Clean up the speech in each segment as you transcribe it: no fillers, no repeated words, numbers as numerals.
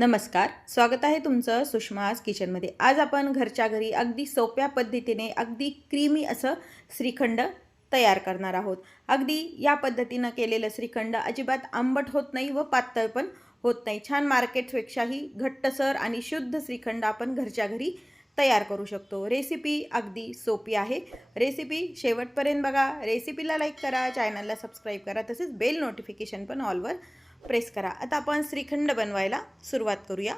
नमस्कार, स्वागत आहे तुमचं सुषमाज किचनमध्ये। आज आपण घरच्या घरी अगदी सोप्या पद्धतीने अगदी क्रीमी असं श्रीखंड तयार करणार आहोत। अगदी या पद्धतीने केलेलं श्रीखंड अजिबात आंबट होत नाही व पातळ पण होत नाही। छान मार्केटपेक्षाही घट्टसर आणि शुद्ध श्रीखंड आपण घरच्या घरी तयार करू शकतो। रेसिपी अगदी सोपी आहे। रेसिपी शेवटपर्यंत बघा। रेसिपीला लाईक करा, चॅनलला सबस्क्राइब करा, तसेच बेल नोटिफिकेशन पण ऑलवर प्रेस करा। आता आपण श्रीखंड बनवायला सुरुवात करूया।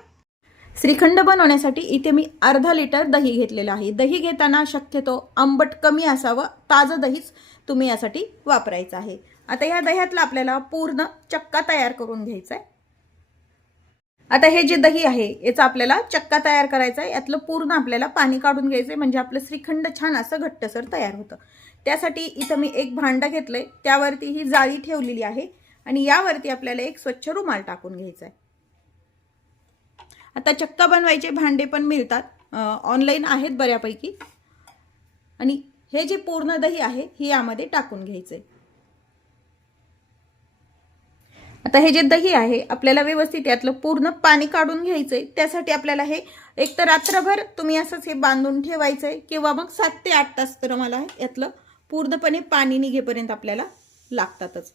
श्रीखंड बनवण्यासाठी इथे मी अर्धा लिटर दही घेतलेलं आहे। दही घेताना शक्यतो आंबट कमी असावं, ताजं दहीच तुम्ही यासाठी वापरायचं आहे। आता या दह्यातला आपल्याला पूर्ण चक्का तयार करून घ्यायचा आहे। आता हे जे दही आहे याचा आपल्याला चक्का तयार करायचा आहे। यातलं पूर्ण आपल्याला पाणी काढून घ्यायचं म्हणजे आपलं श्रीखंड छान असं घट्टसर तयार होतं। त्यासाठी इथं मी एक भांडं घेतलंय, त्यावरती ही जाळी ठेवलेली आहे आणि यावरती आपल्याला एक स्वच्छ रुमाल टाकून घ्यायचा आहे। आता चक्का बनवायचे भांडे पण मिळतात, ऑनलाईन आहेत बऱ्यापैकी। आणि हे जे पूर्ण दही आहे हे यामध्ये टाकून घ्यायचंय। आता हे जे दही आहे आपल्याला व्यवस्थित यातलं पूर्ण पाणी काढून घ्यायचंय। त्यासाठी आपल्याला हे एक तर रात्रभर तुम्ही असंच हे बांधून ठेवायचंय किंवा मग 7 ते 8 तास तर मला यातलं पूर्णपणे पाणी निघेपर्यंत आपल्याला लागतातच।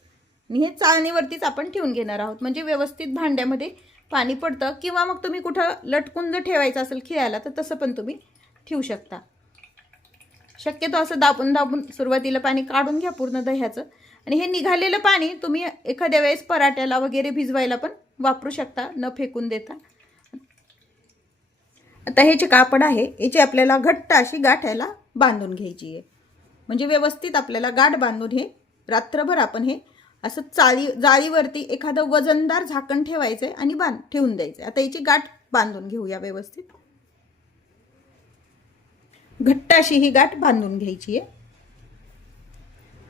आणि हे चाळणीवरतीच आपण ठेवून घेणार आहोत म्हणजे व्यवस्थित भांड्यामध्ये पाणी पडतं। किंवा मग तुम्ही कुठं लटकून जर ठेवायचं असेल खिळ्याला तर तसं पण तुम्ही ठेवू शकता। शक्यतो असं दाबून दाबून सुरुवातीला पाणी काढून घ्या पूर्ण दह्याचं। आणि हे निघालेलं पाणी तुम्ही एखाद्या वेळेस पराठ्याला वगैरे भिजवायला पण वापरू शकता, न फेकून देता। आता हे जे कापड आहे याची आपल्याला घट्ट अशी गाठायला बांधून घ्यायची आहे। म्हणजे व्यवस्थित आपल्याला गाठ बांधून हे रात्रभर आपण हे असं जाळीवरती एखादं वजनदार झाकण ठेवायचंय आणि ठेवून द्यायचंय। आता याची गाठ बांधून घेऊया व्यवस्थित। घट्ट अशी ही गाठ बांधून घ्यायची आहे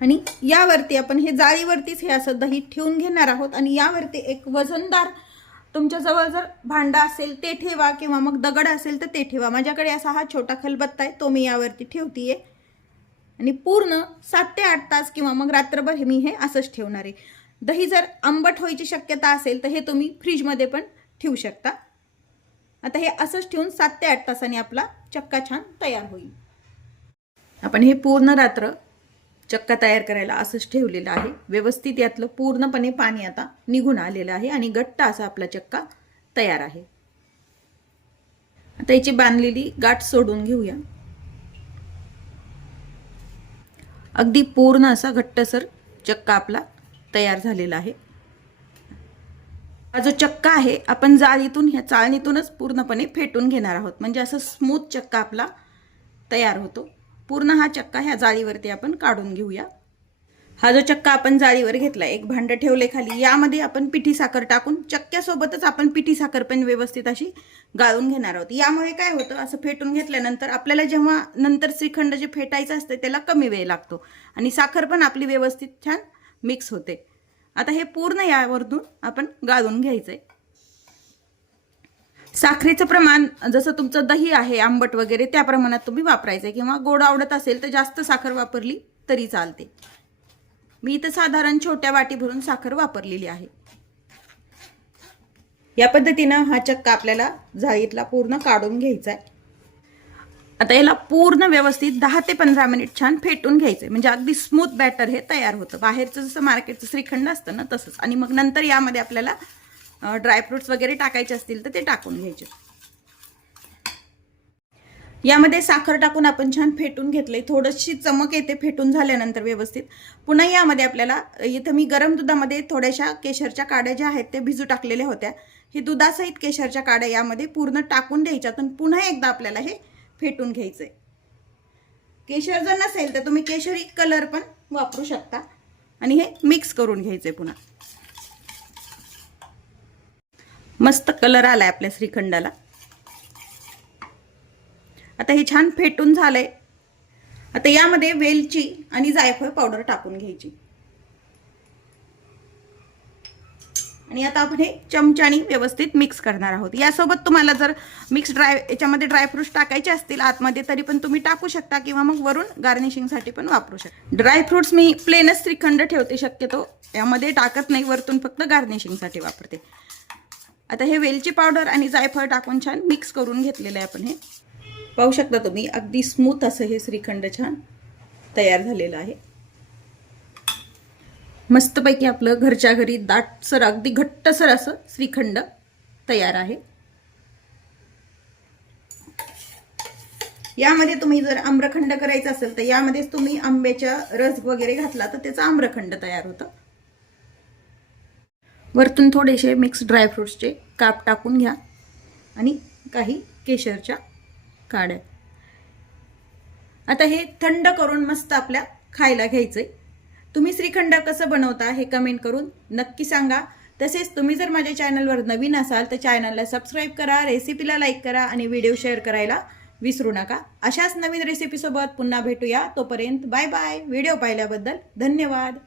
आणि यावरती आपण हे जाळीवरतीच हे असं दही ठेवून घेणार आहोत। आणि यावरती एक वजनदार तुमच्या जवळ जर भांडा असेल ते ठेवा किंवा मग दगड असेल तर ते ठेवा। माझ्याकडे असा हा छोटा खलबत्ता आहे, तो मी यावरती ठेवतीये। आणि पूर्ण 7 ते 8 तास किंवा मग रात्रभर हे मी हे असंच ठेवणार आहे। दही जर आंबट व्हायची शक्यता असेल तर हे तुम्ही फ्रीजमध्ये पण ठेवू शकता। आता हे असंच ठेवून 7 ते 8 तासांनी आपला चक्का छान तयार होईल। आपण हे पूर्ण रात्र चक्का तयार करायला असंच ठेवलेलं आहे। व्यवस्थित यातलं पूर्णपणे पाणी आता निघून आलेलं आहे आणि घट्ट असा आपला चक्का तयार आहे। आता याची बांधलेली गाठ सोडून घेऊया। अगदी पूर्ण असा घट्टसर चक्का आपला तयार झालेला आहे। हा जो चक्का आहे आपण जाळीतून ह्या चाळणीतूनच पूर्णपणे फेटून घेणार आहोत म्हणजे असं स्मूथ चक्का आपला तयार होतो। पूर्ण हा चक्का ह्या जाळीवरती आपण काढून घेऊया। हा जो चक्का आपण जाळीवर घेतला, एक भांडं ठेवले खाली, यामध्ये आपण पिठी साखर टाकून चक्क्यासोबतच आपण पिठी साखर पण व्यवस्थित अशी गाळून घेणार आहोत। यामुळे काय होतं, असं फेटून घेतल्यानंतर आपल्याला जेव्हा नंतर श्रीखंड जे फेटायचं असते त्याला कमी वेळ लागतो आणि साखर पण आपली व्यवस्थित छान मिक्स होते। आता हे पूर्ण यावरून आपण गाळून घ्यायचंय। साखरेचं प्रमाण जसं तुमचं दही आहे आंबट वगैरे त्या प्रमाणात तुम्ही वापरायचं किंवा गोड आवडत असेल तर जास्त साखर वापरली तरी चालते। मी इथं साधारण छोट्या वाटी भरून साखर वापरलेली आहे। या पद्धतीनं हा चक्का आपल्याला जाळीतला पूर्ण काढून घ्यायचा आहे। आता याला पूर्ण व्यवस्थित 10 ते 15 मिनिट छान फेटून घ्यायचंय म्हणजे अगदी स्मूथ बॅटर हे तयार होतं। बाहेरचं जसं मार्केटचं श्रीखंड असतं ना तसंच। आणि मग नंतर यामध्ये आपल्याला ड्रायफ्रुट्स वगैरे टाकायचे असतील तर ते टाकून घ्यायचे। यामध्ये साखर टाकून आपण छान फेटून घेतलंय, थोडीशी चमक येते फेटून झाल्यानंतर व्यवस्थित। पुन्हा यामध्ये आपल्याला इथं मी गरम दुधामध्ये थोड्याशा केशरच्या काड्या ज्या आहेत त्या भिजू टाकलेल्या होत्या, हे दुधासहित केशरच्या काड्या यामध्ये पूर्ण टाकून द्यायच्यातून पुन्हा एकदा आपल्याला हे फेटून घ्यायचंय। केशर जर नसेल तर तुम्ही केशरी कलर पण वापरू शकता आणि हे मिक्स करून घ्यायचंय। पुन्हा मस्त कलर आलाय आपल्या श्रीखंडाला। आता हे छान फेटून झालंय। आता यामध्ये वेलची आणि जायफळ पावडर टाकून घ्यायची आणि आता आपण हे चमच्याने व्यवस्थित मिक्स करणार आहोत। यासोबत तुम्हाला जर याच्यामध्ये ड्रायफ्रुट्स टाकायचे असतील आतमध्ये तरी पण तुम्ही टाकू शकता किंवा मग वरून गार्निशिंगसाठी पण वापरू शकता। ड्रायफ्रुट्स मी प्लेनच श्रीखंड ठेवते, शक्यतो यामध्ये टाकत नाही, वरतून फक्त गार्निशिंगसाठी वापरते। आता हे वेलची पावडर आणि जायफळ टाकून छान मिक्स करून घेतलेलं आहे आपण. हे पाहू शकता तुम्ही, अगदी स्मूथ असं हे श्रीखंड छान तयार झालेलं आहे. मस्तपैकी आपलं घरच्या घरी दाटसर अगदी घट्टसर असं श्रीखंड तयार आहे. यामध्ये तुम्ही जर आम्रखंड करायचं असेल तर यामध्येच तुम्ही आंब्याचा रस वगैरे घातला तर त्याचा आम्रखंड तयार होतं. वरतून थोडेसे मिक्स ड्रायफ्रुट्सचे काप टाकून घ्या आणि काही केशरच्या काड्या. आता हे थंड करून मस्त आपल्या खायला घ्यायचंय. तुम्ही श्रीखंड कसं बनवता हे कमेंट करून नक्की सांगा. तसेच तुम्ही जर माझ्या चॅनलवर नवीन असाल तर चॅनलला सबस्क्राईब करा, रेसिपीला लाईक करा आणि व्हिडिओ शेअर करायला विसरू नका. अशाच नवीन रेसिपीसोबत पुन्हा भेटूया. तोपर्यंत बाय बाय. व्हिडिओ पाहिल्याबद्दल धन्यवाद.